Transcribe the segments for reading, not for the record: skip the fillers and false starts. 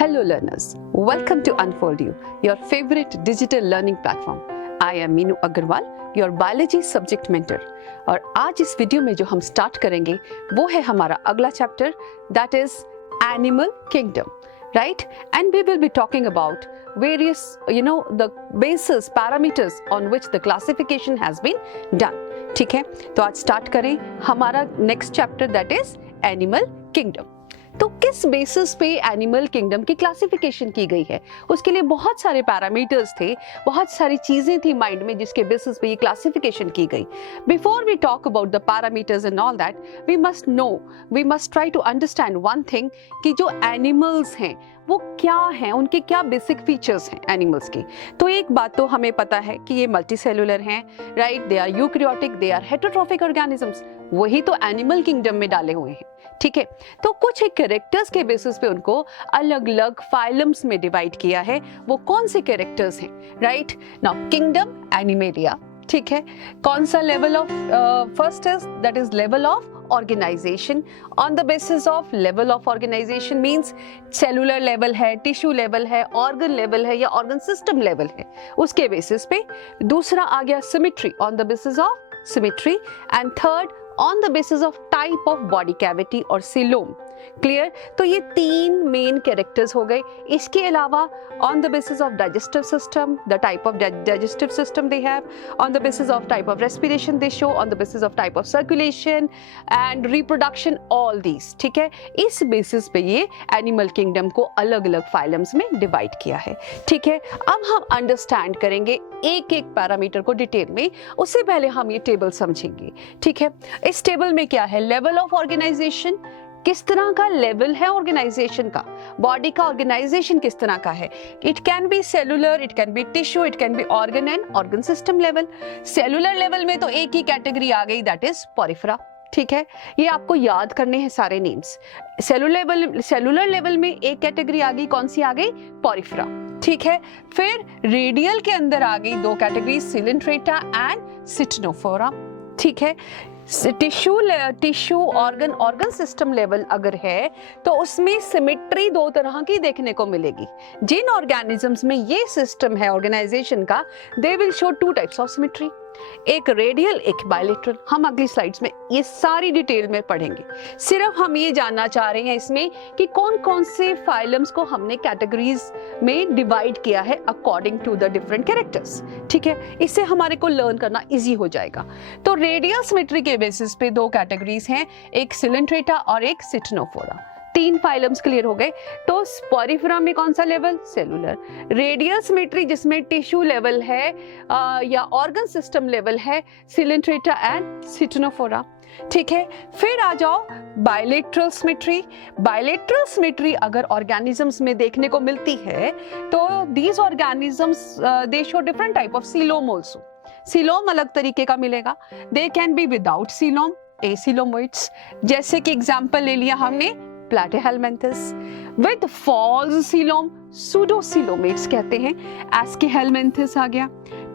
Hello learners, welcome to Unfold You, your favorite digital learning platform. I am Meenu Agarwal, your biology subject mentor. और आज इस video में जो हम start करेंगे वो है हमारा अगला chapter, that is Animal Kingdom, right? And we will be talking about various, the basis parameters on which the classification has been done. ठीक है, तो आज स्टार्ट करें हमारा next chapter, that is Animal Kingdom. तो किस बेसिस पे animal kingdom की क्लासिफिकेशन की गई है? उसके लिए बहुत सारे पैरामीटर्स थे, बहुत सारी चीजें थी माइंड में जिसके बेसिस पे ये क्लासिफिकेशन की गई. Before we talk about the parameters and all that, we must try to understand one thing कि जो एनिमल्स हैं वो क्या हैं, उनके क्या बेसिक फीचर्स हैं एनिमल्स के. तो एक बात तो हमें पता है कि ये मल्टीसेलुलर हैं, right? They are eukaryotic, they are heterotrophic organisms. वही तो एनिमल किंगडम में डाले हुए हैं. ठीक है, तो कुछ एक कैरेक्टर्स के बेसिस पे उनको अलग अलग फाइलम्स में डिवाइड किया है. वो कौन से कैरेक्टर्स हैं? Right now kingdom Animalia. ठीक है, कौन सा level of first is that is level of organization. On the basis of level of organization means cellular level है, टिश्यू लेवल है, ऑर्गन लेवल है या ऑर्गन सिस्टम लेवल है, उसके बेसिस पे. दूसरा आ गया symmetry, on the basis of symmetry. And third on the basis of type of body cavity और सीलोम. क्लियर? तो ये तीन मेन कैरेक्टर्स हो गए. इसके अलावा on the basis of digestive system, the type of digestive system they have, on the basis of type of respiration they show, on the basis of type of circulation and reproduction, all these. ठीक है, इस basis पे ये animal kingdom को अलग अलग phylums में divide किया है. ठीक है, अब हम अंडरस्टैंड करेंगे एक एक पैरामीटर को डिटेल में. उससे पहले हम ये टेबल समझेंगे. ठीक है, इस टेबल में क्या है? लेवल ऑफ ऑर्गेनाइजेशन, किस तरह का लेवल है ऑर्गेनाइजेशन का, बॉडी का ऑर्गेनाइजेशन किस तरह का है. It can B cellular, it can B tissue, it can B organ and organ system level. Cellular level में तो एक ही कैटेगरी आ गई, दैट इज पॉरिफेरा. ठीक है, ये आपको याद करने हैं सारे नेम्स. सेलुलर लेवल में एक कैटेगरी आ गई, कौन सी आ गई? पॉरिफेरा. ठीक है, फिर रेडियल के अंदर आ गई दो कैटेगरी, सिलेंट्रेटा एंड सिटनोफोरा. ठीक है, टिश्यू ऑर्गन सिस्टम लेवल अगर है तो उसमें सिमेट्री दो तरह की देखने को मिलेगी. जिन ऑर्गेनिजम्स में ये सिस्टम है ऑर्गेनाइजेशन का, दे will show two types of symmetry, एक रेडियल एक बायलेटरल. हम अगली स्लाइड्स में ये सारी डिटेल में पढ़ेंगे. सिर्फ हम ये जानना चाह रहे हैं इसमें कि कौन कौन से फाइलम्स को हमने कैटेगरीज में डिवाइड किया है according to the different characters. ठीक है, इससे हमारे को लर्न करना इजी हो जाएगा. तो रेडियल सिमेट्री के बेसिस पे दो कैटेगरीज हैं, एक सिलेंट्रेटा और एक सिटनोफोरा. तीन फाइलम्स क्लियर हो गए. तो पॉरिफेरा में कौन सा लेवल? सेलुलर. रेडियल सिमेट्री जिसमें टिश्यू लेवल है या ऑर्गन सिस्टम लेवल है, सिलेंट्रेटा एंड सिटनोफोरा. ठीक है, फिर आ जाओ बायलेटरल सिमेट्री. बायलेटरल सिमेट्री अगर ऑर्गेनिजम्स में देखने को मिलती है तो these organisms they show different type of coelom also. Coelom अलग तरीके का मिलेगा. They can be without coelom, acoelomates. जैसे कि एग्जांपल ले लिया हमने Platyhelminthes. With false coelom, pseudocoelomates कहते हैं. एस्कीहेलमिन्थस आ गया.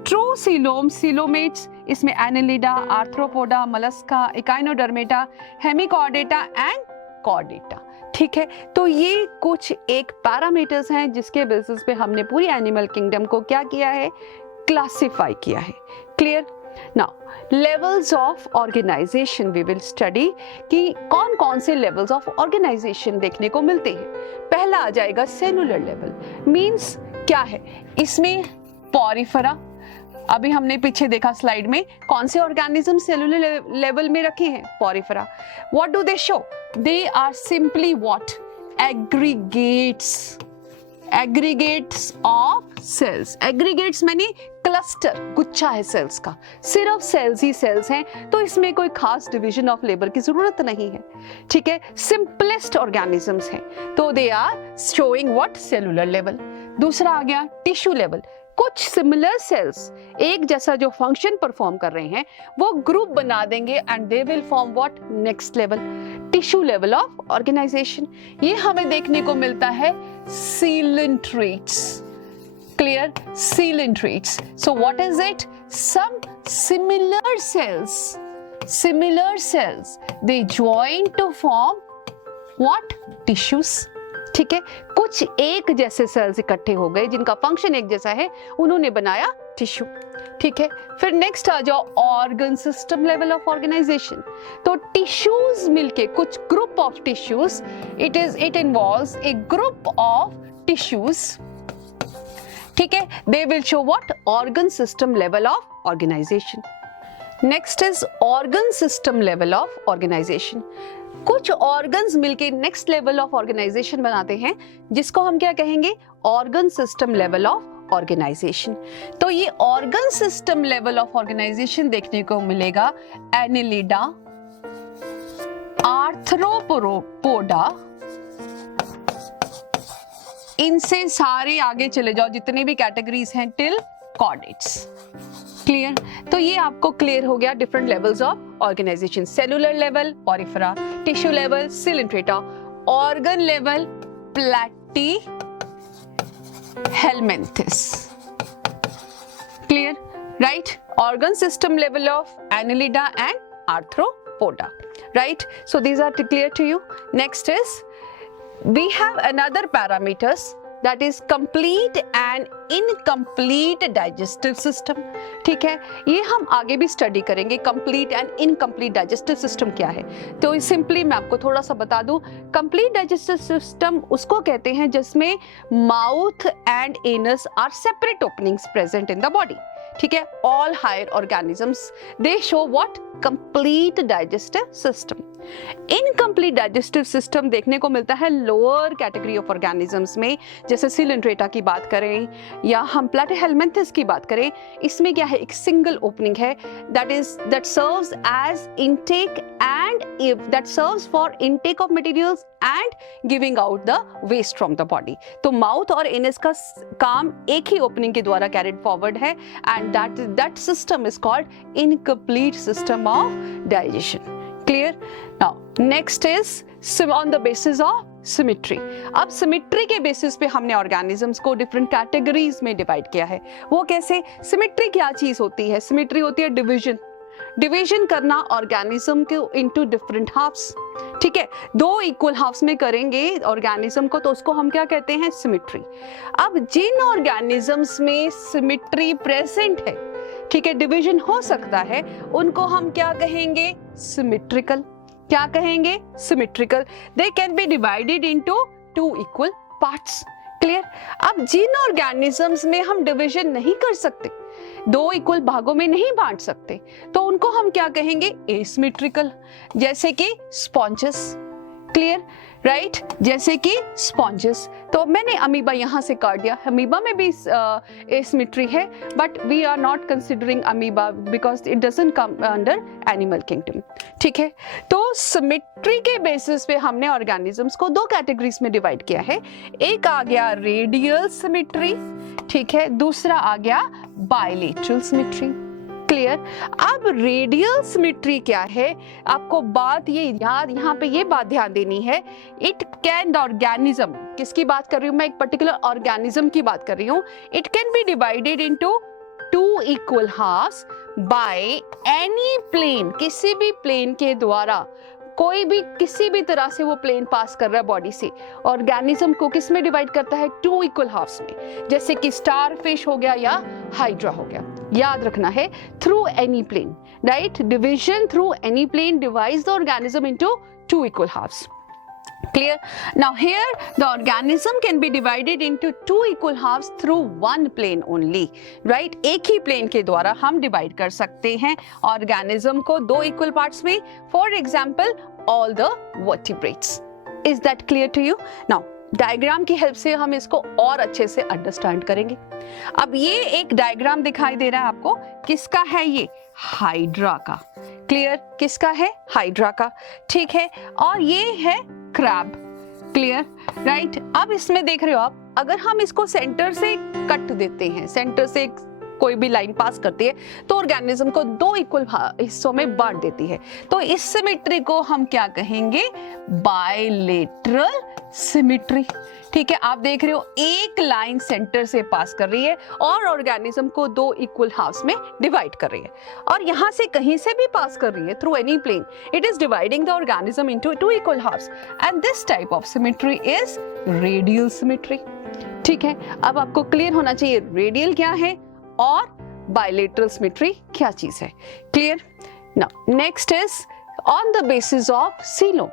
ट्रू सीलोम सीलोमेट्स, इसमें Annelida, Arthropoda, Mollusca, Echinodermata, Hemichordata and Chordata. ठीक है, तो ये कुछ एक पैरामीटर्स हैं जिसके बेसिस पे हमने पूरी एनिमल किंगडम को क्या किया है? क्लासिफाई किया है. Clear? Now levels of organization we will study कि कौन कौन से लेवल्स ऑफ ऑर्गेनाइजेशन देखने को मिलते हैं. पहला आ जाएगा सेलुलर लेवल. मींस क्या है? इसमें पॉरिफेरा, अभी हमने पीछे देखा स्लाइड में कौन से ऑर्गेनिज्म सेलुलर लेवल में रखे हैं? Porifera. What do they show? They are simply what? Aggregates of cells. Aggregates माने क्लस्टर, गुच्छा है सेल्स का. सिर्फ सेल्स ही सेल्स हैं, तो इसमें कोई खास डिवीजन ऑफ लेबर की जरूरत नहीं है. ठीक है, सिंपलेस्ट ऑर्गेनिजम्स हैं, तो they are showing what? Cellular level. दूसरा आ गया टिश्यू लेवल. कुछ सिमिलर सेल्स एक जैसा जो फंक्शन परफॉर्म कर रहे हैं वो ग्रुप बना देंगे and they will form what? Next level, tissue level of organization. ये हमें देखने को मिलता है coelenterates. Clear? Coelentrates. So what is it? Some similar cells, they join to form what? Tissues. ठीक है, कुछ एक जैसे सेल्स इकट्ठे हो गए जिनका फंक्शन एक जैसा है, उन्होंने बनाया टिश्यू। ठीक है, फिर नेक्स्ट आ जाओ organ system level of organization. तो टिश्यूज मिलके कुछ group of tissues, it involves a group of tissues. ठीक है, they will show what organ system level of organization. Next is organ system level of organization. कुछ organs मिलके next level of organization बनाते हैं, जिसको हम क्या कहेंगे, organ system level of organization. तो ये organ system level of organization देखने को मिलेगा एनिलिडा, आर्थ्रोपोडा, इनसे सारे आगे चले जाओ जितने भी कैटेगरीज हैं टिल कॉर्डेट्स। क्लियर? तो ये आपको क्लियर हो गया different levels of organisation. Cellular level Porifera, tissue level Coelenterata, organ level Platyhelminthes. Clear? Right? Organ system level of Annelida and Arthropoda. Right? So these are clear to you. Next is, we have another parameters, that is complete and incomplete digestive system. ठीक है, ये हम आगे भी study करेंगे complete and incomplete digestive system क्या है। तो सिंपली मैं आपको थोड़ा सा बता दूं, कंप्लीट डाइजेस्टिव सिस्टम उसको कहते हैं जिसमें mouth and anus are separate openings present in the body. ठीक है, all higher organisms they show what complete digestive system. Incomplete digestive system देखने को मिलता है लोअर कैटेगरी ऑफ ऑर्गेनिजम्स में, जैसे सिलिंट्रेटा की बात करें या हम प्लैटीहेलमिन्थिस की बात करें। इसमें क्या है, एक सिंगल ओपनिंग है, that serves as intake and that serves for intake of materials and giving out the waste from the body। तो माउथ और एनस का काम एक ही ओपनिंग के द्वारा कैरिड फॉरवर्ड है, and that system is called incomplete system of digestion। Clear? Now next is on the basis of symmetry। अब symmetry के बेसिस पे हमने ऑर्गेनिजम्स को डिफरेंट कैटेगरीज में डिवाइड किया है। वो कैसे? सिमिट्री क्या चीज होती है? सिमिट्री होती है डिवीजन करना ऑर्गेनिज्म को इनटू डिफरेंट हाफ्स। ठीक है, दो इक्वल हाफ्स में करेंगे ऑर्गेनिज्म को, तो उसको हम क्या कहते हैं, सिमिट्री। अब जिन ऑर्गेनिजम्स में सिमिट्री प्रेजेंट है, ठीक है, डिवीजन हो सकता है, उनको हम क्या कहेंगे, सिमिट्रिकल। क्या कहेंगे, symmetrical. They can be divided into two equal parts. Clear? अब जिन ऑर्गेनिजम्स में हम डिवीजन नहीं कर सकते, दो इक्वल भागों में नहीं बांट सकते, तो उनको हम क्या कहेंगे, एसिमेट्रिकल। जैसे कि स्पॉन्जेस। क्लियर? राइट, जैसे कि स्पॉन्जेस। तो मैंने अमीबा यहाँ से काट दिया, अमीबा में भी एसिमेट्री है, but we are not considering amoeba because it doesn't come under animal kingdom. ठीक है, तो सिमेट्री के बेसिस पे हमने ऑर्गेनिजम्स को दो कैटेगरीज में डिवाइड किया है। एक आ गया रेडियल सिमेट्री, ठीक है, दूसरा आ गया बायलेटरल सिमेट्री। क्लियर? अब रेडियल सिमेट्री क्या है, आपको बात ये याद, यहाँ पे ये बात ध्यान देनी है, इट कैन ऑर्गेनिज्म, किसकी बात कर रही हूँ मैं, एक पर्टिकुलर ऑर्गेनिज्म की बात कर रही हूँ। It can be divided into two equal halves by any plane, किसी भी प्लेन के द्वारा, कोई भी किसी भी तरह से वो प्लेन पास कर रहा है बॉडी से, ऑर्गेनिज्म को किस में डिवाइड करता है, टू इक्वल हाफ्स में। जैसे कि स्टारफिश हो गया या हाइड्रा हो गया। याद रखना है, through any plane, right, division through any plane divides the organism into two equal halves. Clear? Now here the organism can be divided into two equal halves through one plane only, right? एक ही plane के द्वारा हम divide कर सकते हैं organism को दो equal parts में, for example all the vertebrates। Is that clear to you? Now diagram की हेल्प से हम इसको और अच्छे से अंडरस्टैंड करेंगे। अब ये एक डायग्राम दिखाई दे रहा है आपको, किसका है ये, हाइड्रा का। क्लियर? किसका है, हाइड्रा का। ठीक है, और ये है क्रैब। क्लियर? राइट। अब इसमें देख रहे हो आप, अगर हम इसको सेंटर से कट देते हैं, सेंटर से कोई भी लाइन पास करती है तो ऑर्गेनिज्म को दो इक्वल हिस्सों में बांट देती है। तो इस सिमेट्री को हम क्या कहेंगे? Bilateral symmetry. ठीक है, आप देख रहे हो एक लाइन सेंटर से पास कर रही है और ऑर्गेनिज्म को दो इक्वल हाफ्स में डिवाइड कर रही है, और यहां से कहीं से भी पास कर रही है through any plane, it is dividing the organism into two equal halves, and this type of symmetry is radial symmetry. ठीक है, अब आपको क्लियर होना चाहिए रेडियल क्या है और बायलेटरल सिमेट्री क्या चीज है। Clear? Now next is on the basis of coelom.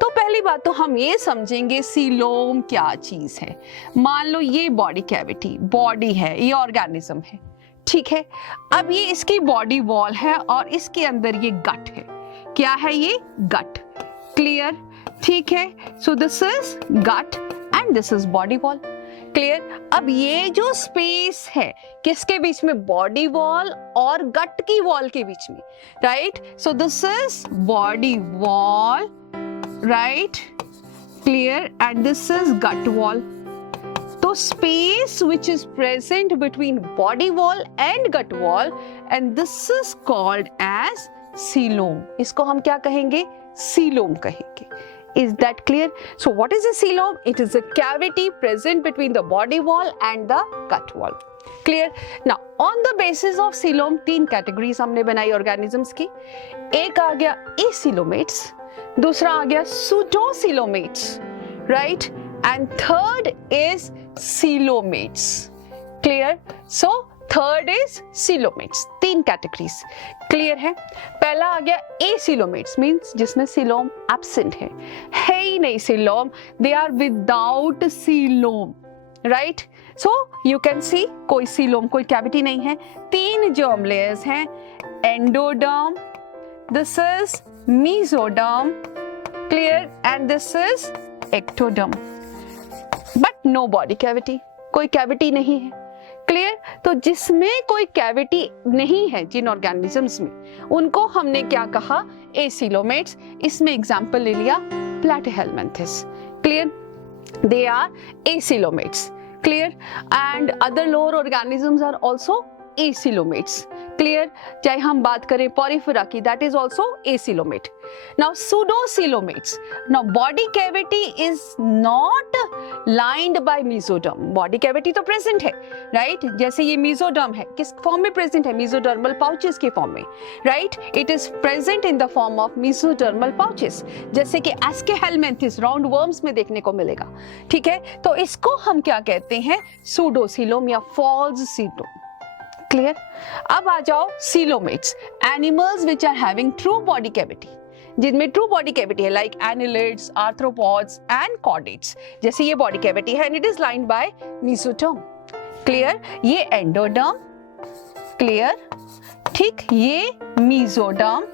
तो पहली बात तो हम ये समझेंगे सीलोम क्या चीज है। मान लो ये बॉडी कैविटी, बॉडी है, ये ऑर्गेनिज्म है, ठीक है। अब ये इसकी बॉडी वॉल है और इसके अंदर ये गट है। क्या है ये? गट। क्लियर? ठीक है, so this is gut and this is body wall. Clear? अब ये जो स्पेस है किसके बीच में? बॉडी वॉल और गट की वॉल के बीच में, right? So this is body wall, right? Clear? And this is gut wall. तो space which is present between body wall and gut wall, and this is called as coelom. इसको हम क्या कहेंगे? सीलोम कहेंगे। Is that clear? So what is a coelom? It is a cavity present between the body wall and the gut wall. Clear? Now on the basis of coelom तीन categories हमने बनाई organisms की। एक आ गया acoelomates, दूसरा आ गया pseudocoelomates, right? And third is coelomates. Clear? So third is coelomates. तीन categories. Clear है? पहला आ गया acoelomates, means जिसमें coelom absent है ही नहीं coelom, they are without coelom, right? So you can see कोई coelom, कोई cavity नहीं है। तीन germ layers हैं, endoderm, this is mesoderm, clear? And this is ectoderm. But no body cavity, कोई कैविटी नहीं है। क्लियर? तो जिसमें कोई कैविटी नहीं है, जिन ऑर्गेनिजम्स में, उनको हमने क्या कहा? एसिलोमेट्स। इसमें एग्जांपल ले लिया Platyhelminthes. Clear? They are acoelomates. Clear? And other lower organisms are also acoelomates. Clear? चाहे हम बात करें पोरिफेरा की, that is also acoelomate. Now pseudocoelomates. Now body cavity is not lined by mesoderm. Body cavity तो present है, right? जैसे ये mesoderm है, किस फॉर्म में प्रेजेंट है? मेसोडर्मल पाउचेस के फॉर्म में, right? It is present in the form of mesodermal pouches, जैसे कि एस्केहेलमिन्थिस राउंड वर्म्स में देखने को मिलेगा। ठीक है, तो इसको हम क्या कहते हैं? सूडोसिलोम या फॉल्स सीलोम। क्लियर? अब आ जाओ coelomates, animals which are having true body cavity, जिनमें ट्रू बॉडी कैविटी है, like annelids, arthropods and chordates. जैसे ये बॉडी कैविटी है and it is lined by mesoderm. Clear? ये एंडोडर्म। क्लियर? ठीक, ये mesoderm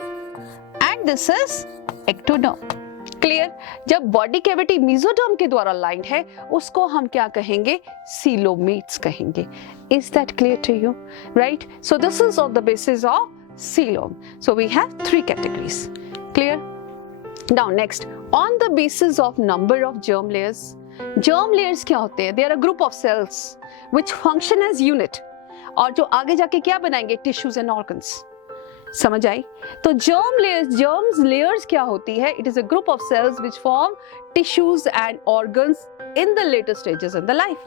and this is ectoderm. Clear? जब body cavity mesoderm के द्वारा लाइंड है, उसको हम क्या कहेंगे? सीलोमेट्स कहेंगे। Is that clear to you? Right? So this is on the basis of coelom. So we have three categories. Clear? Now next, on the basis of number of germ layers. Germ layers क्या होते हैं? They are a group of cells which function as unit. और जो आगे जाके क्या बनाएंगे? Tissues and organs. समझ आई? तो germ layers क्या होती है? It is a group of cells which form tissues and organs in the later stages in the life.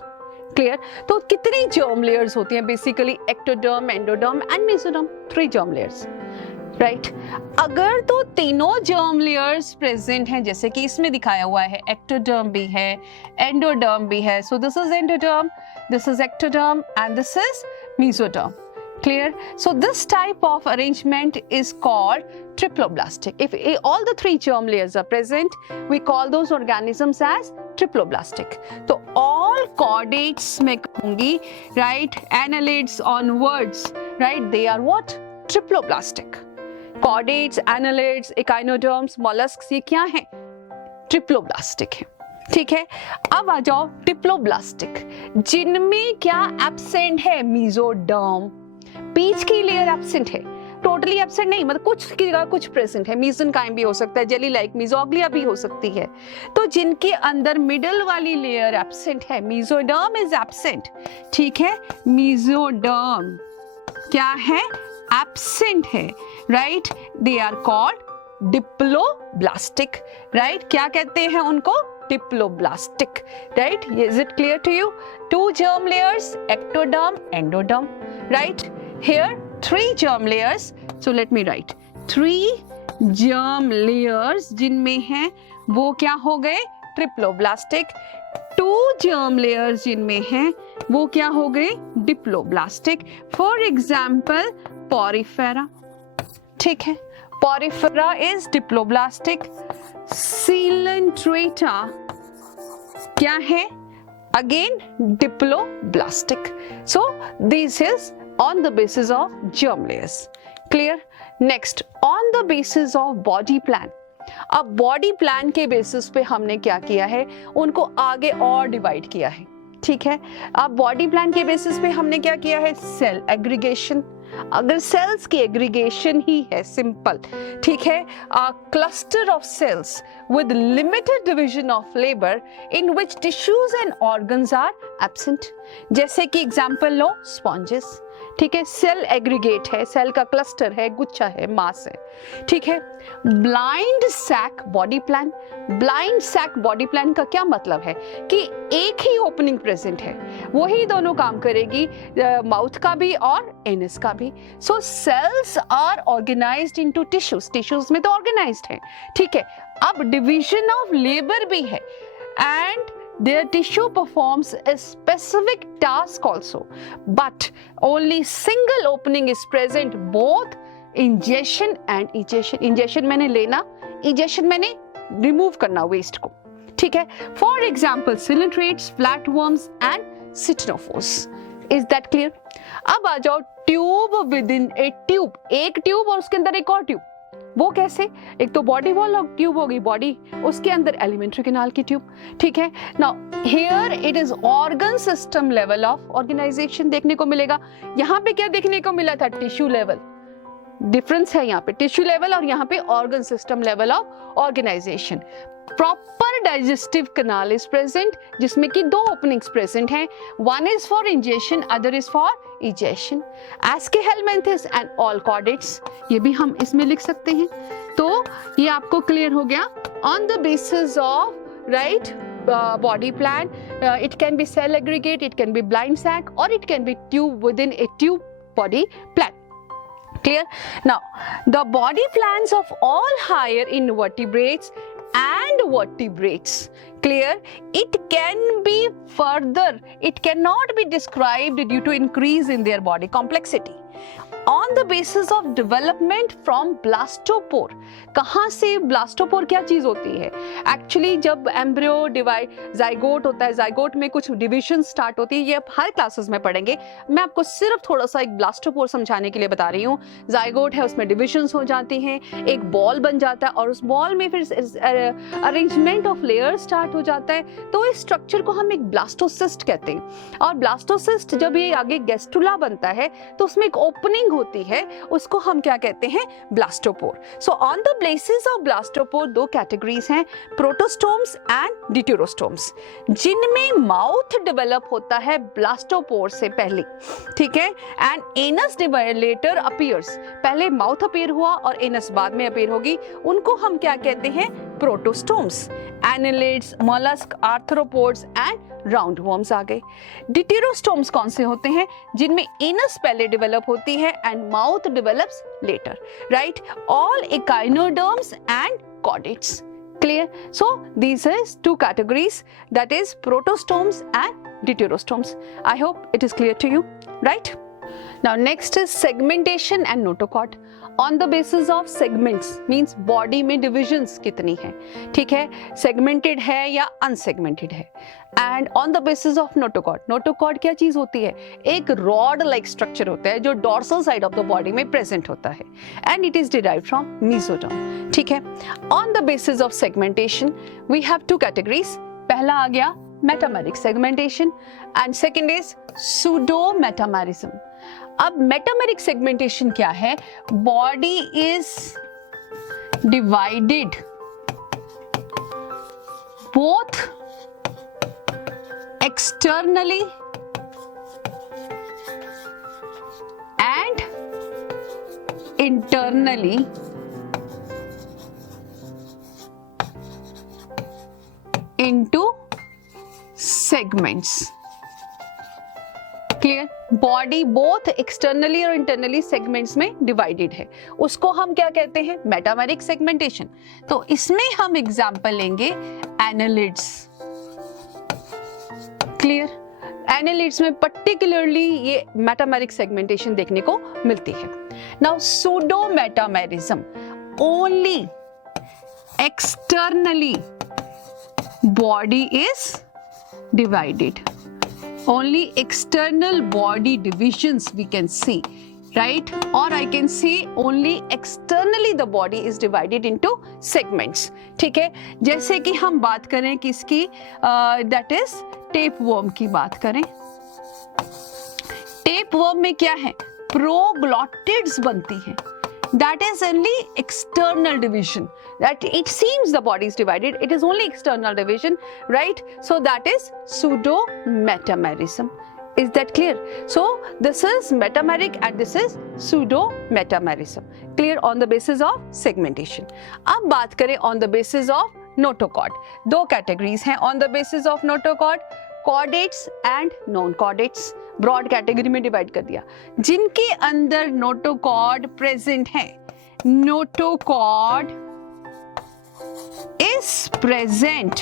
Clear? तो कितनी जर्म लेयर्स होती हैं? Basically ectoderm, endoderm and mesoderm, 3 germ layers, right? अगर तो तीनों जर्म लेयर्स प्रेजेंट हैं, जैसे कि इसमें दिखाया हुआ है, एक्टोडर्म भी है, एंडोडर्म भी है, so this is endoderm, this is ectoderm and this is mesoderm. Clear? So this type of arrangement is called triploblastic. If all the 3 germ layers are present, we call those organisms as triploblastic. तो all chordates में कहूंगी, right? Annelids onwards, right? They are what? Triploblastic. Chordates, annelids, echinoderms, mollusks, ये क्या हैं? Triploblastic है। ठीक है, अब आ जाओ डिप्लोब्लास्टिक, जिनमें क्या एब्सेंट है? मेसोडर्म। बीच की लेयर एब्सेंट है, टोटली एब्सेंट नहीं, मतलब कुछ की जगह कुछ प्रेजेंट है। मेसेनकाइम भी हो सकता है, जेली लाइक मेसोग्लिया भी हो सकती है। तो जिनके अंदर मिडल वाली लेयर एब्सेंट है, मेसोडर्म इज एब्सेंट। ठीक है, मेसोडर्म, क्या है, एब्सेंट है, right, they are called diploblastic, right, क्या कहते हैं उनको, diploblastic, right, is it clear to you? 2 germ layers, ectoderm, endoderm, right? Here 3 germ layers, so let me write 3 germ layers जिनमें हैं वो क्या हो गए, ट्रिप्लोब्लास्टिक, 2 germ layers जिनमें हैं वो क्या हो गए, डिप्लोब्लास्टिक। फॉर एग्जाम्पल पॉरीफेरा, ठीक है, पॉरीफेरा इज डिप्लोब्लास्टिक, सीलेंट्रेटा क्या है, again diploblastic. So this is on the basis of germ layers. Clear? Next, on the basis of body plan. अब बॉडी प्लान के बेसिस पे हमने क्या किया है, उनको आगे और डिवाइड किया है, ठीक है। अब बॉडी प्लान के बेसिस पे हमने क्या किया है, सेल एग्रीगेशन, अगर सेल्स की एग्रीगेशन ही है, सिंपल, ठीक है, cluster of cells with limited division of labor in which tissues and organs are absent, जैसे कि एग्जाम्पल लो स्पॉन्जेस, ठीक है, सेल एग्रीगेट है, सेल का क्लस्टर है, गुच्छा है, मास है, ठीक है। Blind sac body plan, blind sac body plan का क्या मतलब है कि एक ही ओपनिंग प्रेजेंट है, वही दोनों काम करेगी, माउथ का भी और एनस का भी। So cells are organized into tissues, tissues में तो ऑर्गेनाइज्ड है, ठीक है। अब डिवीजन ऑफ लेबर भी है and their tissue performs a specific task also, but only single opening is present, both ingestion and ejection. Ingestion मैंने लेना, ejection मैंने remove करना waste को, ठीक है। For example, coelentrates, flatworms and ctenophores. Is that clear? अब आ जाओ ट्यूब within a tube, एक ट्यूब और उसके अंदर एक और ट्यूब, वो कैसे, एक तो बॉडी वॉल ट्यूब होगी बॉडी, उसके अंदर एलिमेंट्री कैनाल की ट्यूब, ठीक है। Now here it is organ system level of organization देखने को मिलेगा, यहाँ पे क्या देखने को मिला था, टिश्यू लेवल, डिफरेंस है यहाँ पे टिश्यू लेवल और यहाँ पे organ system level of organization. Proper digestive canal is present, जिसमें कि 2 ओपनिंग्स प्रेजेंट हैं, one is for ingestion, other is for ejection. Asci helminthes and all chordates, ये भी हम इसमें लिख सकते हैं। तो ये आपको क्लियर हो गया on the basis of right body plan. It can be cell aggregate, it can be blind sac, or it can be tube within a tube body plan. Clear? Now the body plans of all higher invertebrates and vertebrates, clear, it can be further, it cannot be described due to increase in their body complexity on the basis of development from blastopore. कहाँ से blastopore क्या चीज होती है, actually जब embryo divide zygote होता है, zygote में कुछ डिविजन स्टार्ट होती है, ये आप हर क्लासेस में पढ़ेंगे, मैं आपको सिर्फ थोड़ा सा एक ब्लास्टोपोर समझाने के लिए बता रही हूँ। जाइगोट है, उसमें डिविजन्स हो जाती हैं, एक बॉल बन जाता है और उस बॉल में फिर अरेंजमेंट ऑफ लेयर स्टार्ट हो जाता है, तो इस स्ट्रक्चर को हम एक ब्लास्टोसिस्ट कहते हैं। और ब्लास्टोसिस्ट जब ये आगे गेस्टुला बनता है तो उसमें एक ओपनिंग होती है, उसको हम क्या कहते हैं, blastopore. So on the basis of blastopore 2 categories हैं, प्रोटोस्टोम्स एंड डिट्यूरोस्टोम्स, जिनमें माउथ डेवलप होता है ब्लास्टोपोर से पहले, ठीक है, एंड एनस लेटर अपीयर्स, पहले माउथ अपीयर हुआ और एनस बाद में अपीयर होगी, उनको हम क्या कहते हैं, protostomes. Annelids, molluscs, arthropods and round worms आ गए। डिट्यूरोस्टोम्स कौन से होते हैं, जिनमें एनस पहले डेवलप होती है and mouth develops later, right, all echinoderms and chordates. Clear? So these is 2 categories, that is protostomes and deuterostomes. I hope it is clear to you, right? Now next is segmentation and notochord. On the basis of segments means body में divisions कितनी है, ठीक है, segmented है या unsegmented है, and on the basis of notochord. notochord क्या चीज होती है, एक rod like structure होता है जो dorsal side of the body में present होता है and it is derived from mesoderm, ठीक है। On the basis of segmentation we have 2 categories. पहला आ गया metameric segmentation and second is pseudo metamerism. अब मेटामेरिक सेगमेंटेशन क्या है, body is divided both externally and internally into segments. Clear? Body both externally और internally segments में divided है, उसको हम क्या कहते हैं? Metameric segmentation. तो इसमें हम एग्जांपल लेंगे एनालिड्स। क्लियर? एनालिड्स में पर्टिकुलरली ये मेटामेरिक सेगमेंटेशन देखने को मिलती है। Now pseudo metamerism, only externally body is divided, only external body divisions we can see, right? Or I can say only externally the body is divided into segments. ठीक है? जैसे कि हम बात करें किसकी, that is tapeworm की बात करें। tapeworm में क्या है? प्रोग्लॉटिड्स बनती हैं। That is only external division. That it seems the body is divided. It is only external division, right? So that is pseudo metamerism. Is that clear? So this is metameric and this is pseudo metamerism. Clear on the basis of segmentation. अब बात करें on the basis of notochord. दो categories हैं on the basis of notochord. Chordates and non-chordates. Broad category में divide कर दिया। जिनके अंदर नोटोकॉर्ड प्रेजेंट है, नोटोकॉर्ड इज प्रेजेंट,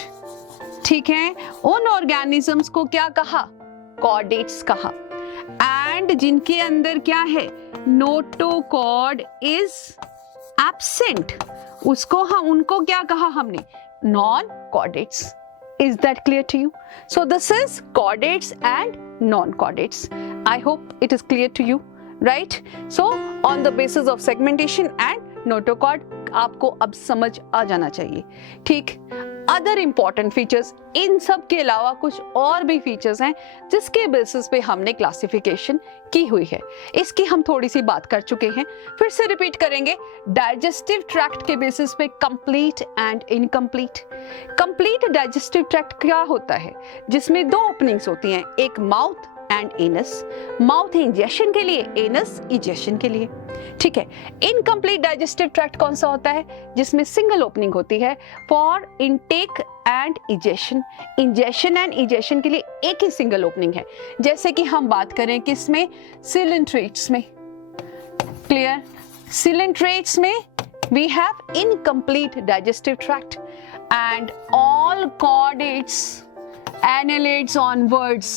ठीक है, उन ऑर्गेनिजम्स को क्या कहा? कॉर्डेट्स कहा। एंड जिनके अंदर क्या है? नोटोकॉर्ड इज एब्सेंट, उसको हम उनको क्या कहा हमने? Non chordates. Is that clear to you? So this is chordates and non-chordates. I hope it is clear to you, right? So on the basis of segmentation and notochord, आपको अब समझ आ जाना चाहिए, ठीक? अदर इंपॉर्टेंट फीचर्स, इन सब के अलावा कुछ और भी फीचर्स हैं जिसके बेसिस पे हमने क्लासिफिकेशन की हुई है। इसकी हम थोड़ी सी बात कर चुके हैं, फिर से रिपीट करेंगे। डाइजेस्टिव ट्रैक्ट के बेसिस पे complete and incomplete. Complete digestive tract क्या होता है? जिसमें दो ओपनिंग्स होती हैं, एक mouth and anus. Mouth injection के लिए, एनस इजेक्शन के लिए, ठीक है। इनकम्प्लीट डाइजेस्टिव ट्रैक्ट कौन सा होता है? जिसमें सिंगल ओपनिंग होती है for intake and ejection. Injection and ejection के लिए एक ही सिंगल ओपनिंग है। जैसे कि हम बात करें किसमें? सिलिंट्रेट्स में। क्लियर? सिलिंट्रेट्स में we have incomplete digestive tract and all chordates, annelids onwards,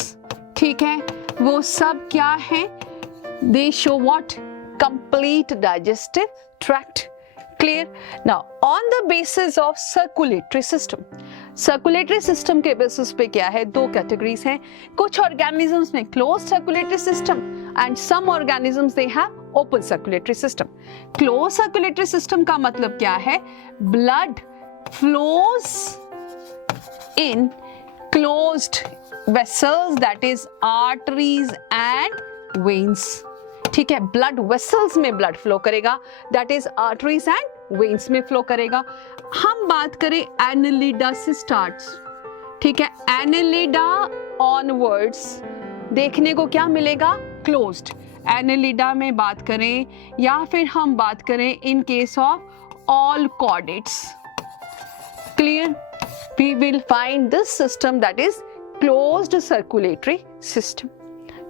ठीक है, वो सब क्या है? They show what? Complete digestive tract. Clear? Now on the basis of circulatory system, circulatory system के बेसिस पे क्या है? दो कैटेगरीज हैं। कुछ ऑर्गेनिजम्स में close circulatory system and some organisms they have open circulatory system. Close circulatory system का मतलब क्या है? Blood flows in closed vessels, that is arteries and veins, ठीक है। ब्लड वेसल्स में ब्लड फ्लो करेगा, that is arteries and veins में flow करेगा। हम बात करें एनालिडा से स्टार्ट्स, ठीक है। एनालिडा ऑनवर्ड्स देखने को क्या मिलेगा? क्लोज्ड। एनालिडा में बात करें या फिर हम बात करें in case of all chordates, clear, we will find this system that is closed circulatory system.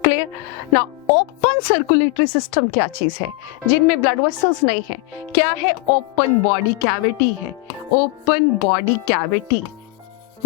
Clear? Now open circulatory system क्या चीज है? जिनमें ब्लड वेसल्स नहीं है। क्या है? ओपन बॉडी कैविटी है। ओपन बॉडी कैविटी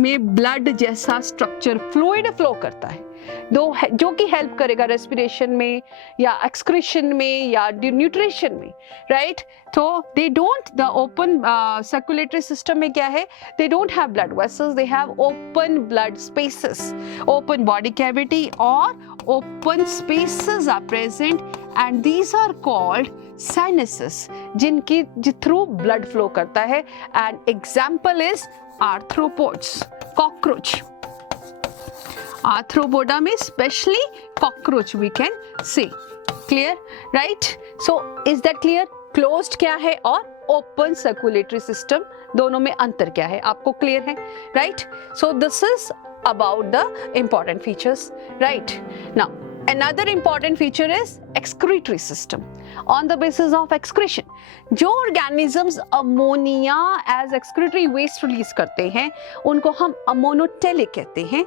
में ब्लड जैसा स्ट्रक्चर, फ्लूइड फ्लो करता है, जो कि हेल्प करेगा रेस्पिरेशन में या एक्सक्रीशन में या न्यूट्रिशन में, राइट? तो they don't, the open circulatory system में क्या है? They don't have blood vessels, they have open blood spaces. Open body cavity और open spaces are present and these are called sinuses, जिनकी through blood flow करता है। and example is arthropods, cockroach. Arthropoda में specially cockroach we can see. Clear? Right? So is that clear? Closed क्या है और open circulatory system, दोनों में अंतर क्या है? आपको क्लियर है? Right? So this is about the important features, right? Now another important feature is excretory system. On the basis of excretion, जो organisms ammonia as excretory waste release करते हैं उनको हम अमोनोटेलिक कहते हैं,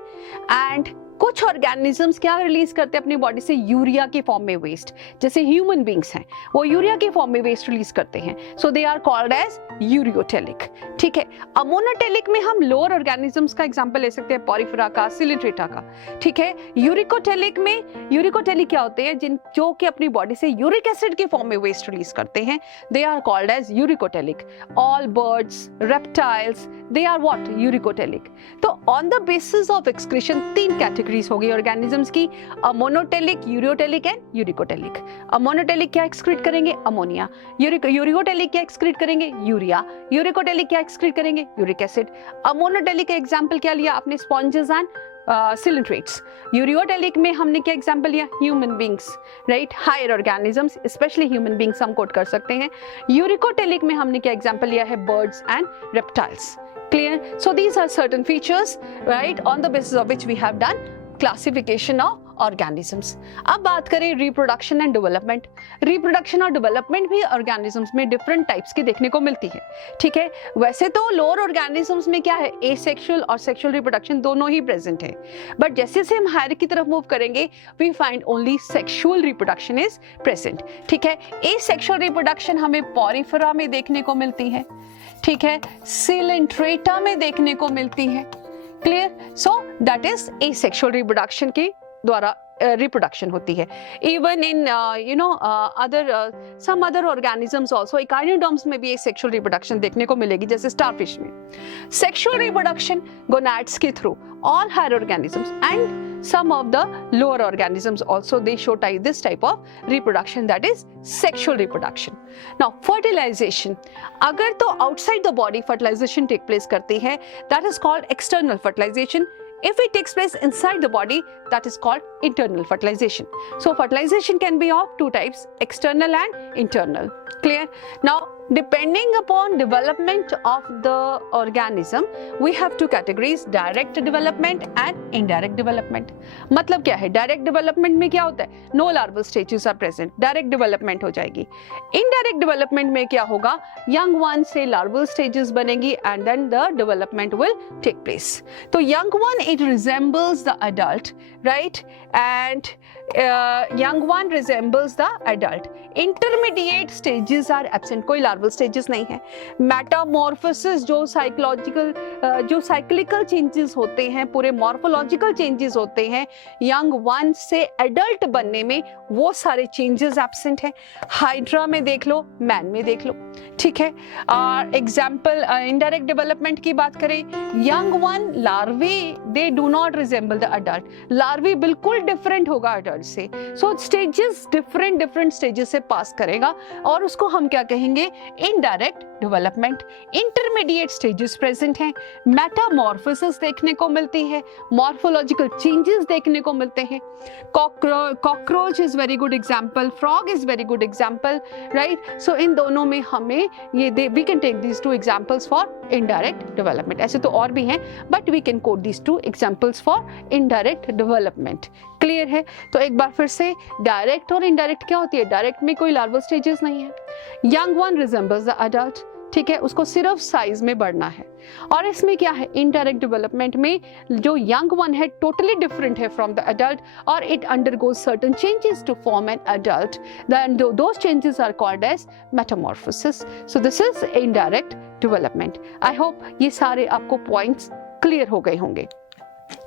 and कुछ ऑर्गेनिजम्स क्या रिलीज करते हैं अपनी बॉडी से, यूरिया के फॉर्म में वेस्ट, जैसे ह्यूमन बींग्स हैं वो यूरिया के फॉर्म में वेस्ट रिलीज करते हैं, so they are called as ureotelic. ठीक है, अमोनोटेलिक में हम लोअर ऑर्गेनिजम्स का एग्जांपल ले सकते हैं, पॉरीफेरा का, सिलिट्रेटा का। ठीक है, यूरिकोटेलिक में, यूरिकोटेलिक क्या होते हैं, जो कि अपनी बॉडी से यूरिक एसिड के फॉर्म में वेस्ट रिलीज करते हैं, they are called as uricotelic. All birds, reptiles, they are what, uricotelic. तो on the basis of excretion तीन कैटेगरीज हो गई ऑर्गेनिजम्स की, ammonotelic, ureotelic and uricotelic. Ammonotelic क्या एक्सक्रीट करेंगे, अमोनिया। यूरिकोटेलिक क्या एक्सक्रीट करेंगे, यूरिया। यूरिकोटेलिक क्या एक्सक्रीट करेंगे, यूरिक एसिड। अमोनोटेलिक का एग्जांपल क्या लिया आपने, स्पॉन्जेस एंड सिलिंट्रेट्स। यूरियोटेलिक में हमने क्या एग्जांपल लिया, human beings, right, higher organisms, specially human beings हम कोट कर सकते हैं। यूरिकोटेलिक में हमने क्या एग्जांपल लिया है, birds and reptiles. Clear? So these are certain features, right, on the basis of which we have done classification of organisms. अब बात करें reproduction and development. Reproduction और development भी organisms में different types की देखने को मिलती है। ठीक है, वैसे तो lower organisms में क्या है, asexual और sexual reproduction दोनों ही present है, but जैसे से हम higher की तरफ move करेंगे we find only sexual reproduction is present। ठीक है, asexual reproduction हमें porifera में देखने को मिलती है, ठीक है, सिलिंट्रेटा में देखने को मिलती है। Clear? So that is asexual reproduction के द्वारा रिप्रोडक्शन होती है। Even in some other organisms also, echinoderms में भी सेक्सुअल रिप्रोडक्शन देखने को मिलेगी, जैसे स्टारफिश में। सेक्सुअल रिप्रोडक्शन गोनाड्स के through, all higher organisms and some of the lower organisms also, they show this type of reproduction, that is sexual reproduction. Now fertilization, अगर तो outside the body fertilization take place करती है, that is called external fertilization. If it takes place inside the body, that is called internal fertilization. So fertilization can be of two types, external and internal. Clear? Now depending upon development of the organism, we have two categories, direct development and indirect development. मतलब क्या है, direct development में क्या होता है, no larval stages are present, direct development हो जाएगी। indirect development में क्या होगा, young one से larval stages बनेगी and then the development will take place. तो young one, it resembles the adult, right, and young one resembles the adult. Intermediate stages are absent, कोई larval stages नहीं है। Metamorphosis जो psychological जो cyclical changes होते हैं, पूरे morphological changes होते हैं young one से adult बनने में, वो सारे changes absent हैं। Hydra में देख लो, man में देख लो, ठीक है। Example indirect development की बात करें, young one larvae they do not resemble the adult. Larvae बिल्कुल different होगा adult से, so stages different stages से पास करेगा और उसको हम क्या कहेंगे, indirect development. Intermediate stages present हैं, मेटामॉर्फोसिस देखने को मिलती है, मॉर्फोलॉजिकल चेंजेस देखने को मिलते हैं। Cockroach is very good example, frog is very good example, right. So इन दोनों में हमें ये we can take these two examples for indirect development. ऐसे तो और भी हैं but we can quote these two examples for indirect development. Clear है? तो एक बार फिर से, डायरेक्ट और इनडायरेक्ट क्या होती है, डायरेक्ट में कोई लार्वल स्टेजेस नहीं है, young one resembles the adult, ठीक है, उसको सिर्फ साइज में बढ़ना है। और इसमें क्या है, इनडायरेक्ट डेवलपमेंट में जो यंग वन है टोटली डिफरेंट है फ्रॉम द अडल्ट और it undergoes certain changes to form an adult, then those changes are called as metamorphosis. So this is indirect development. I hope ये सारे आपको points clear हो गए होंगे,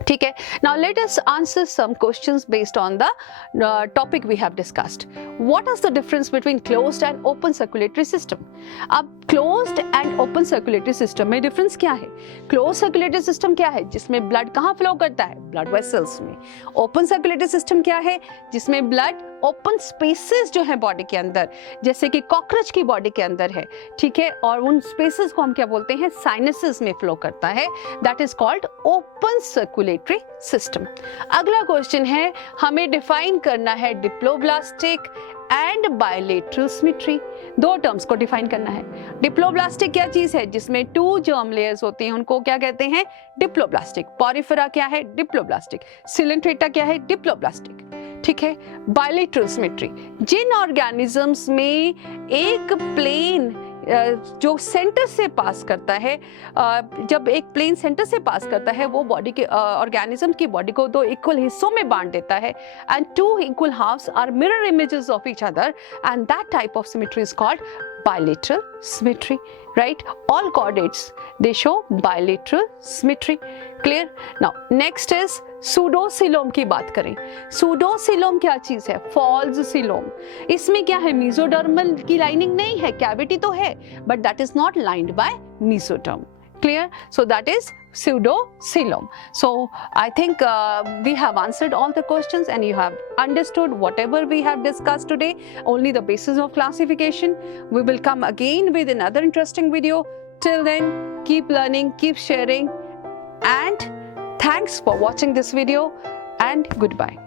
ठीक है। Now let us answer some questions based on the topic we have discussed. What is the difference between closed and open circulatory system? अब closed and open circulatory system में difference क्या है? Closed circulatory system क्या है, जिसमें blood कहाँ flow करता है, blood vessels में। Open circulatory system क्या है, जिसमें blood ओपन स्पेसेस जो है बॉडी के अंदर, जैसे कि कॉकरोच की बॉडी के अंदर है, ठीक है, और उन स्पेसेस को हम क्या बोलते हैं, साइनसेस में फ्लो करता है, that is called open circulatory system. अगला क्वेश्चन है, हमें डिफाइन करना है डिप्लोब्लास्टिक एंड बायलेटरल सिमेट्री। दो टर्म्स को डिफाइन करना है। डिप्लोब्लास्टिक क्या चीज है, जिसमें 2 जर्म लेयर्स होती हैं, उनको क्या कहते हैं, डिप्लोब्लास्टिक। पॉरीफेरा क्या है, डिप्लोब्लास्टिक। सिलिंट्रेटा क्या है, डिप्लोब्लास्टिक, ठीक है। बायलेटरल सिमेट्री, जिन ऑर्गेनिजम्स में एक प्लेन जो सेंटर से पास करता है, जब एक प्लेन सेंटर से पास करता है वो बॉडी के ऑर्गेनिज्म की बॉडी को दो इक्वल हिस्सों में बांट देता है, and two equal halves are mirror images of each other, and that type of symmetry is called bilateral symmetry, right? All chordates, they show bilateral symmetry. Clear? Now next is pseudocoelom की बात करें। pseudocoelom क्या चीज है? false coelom। इसमें क्या है? mesodermal की लाइनिंग नहीं है, कैविटी तो है, but that is not lined by mesoderm। Clear? So that is pseudocoelom. So I think we have answered all the questions and you have understood whatever we have discussed today, only the basis of classification. We will come again with another interesting video. Till then, keep learning, keep sharing, and thanks for watching this video, and goodbye.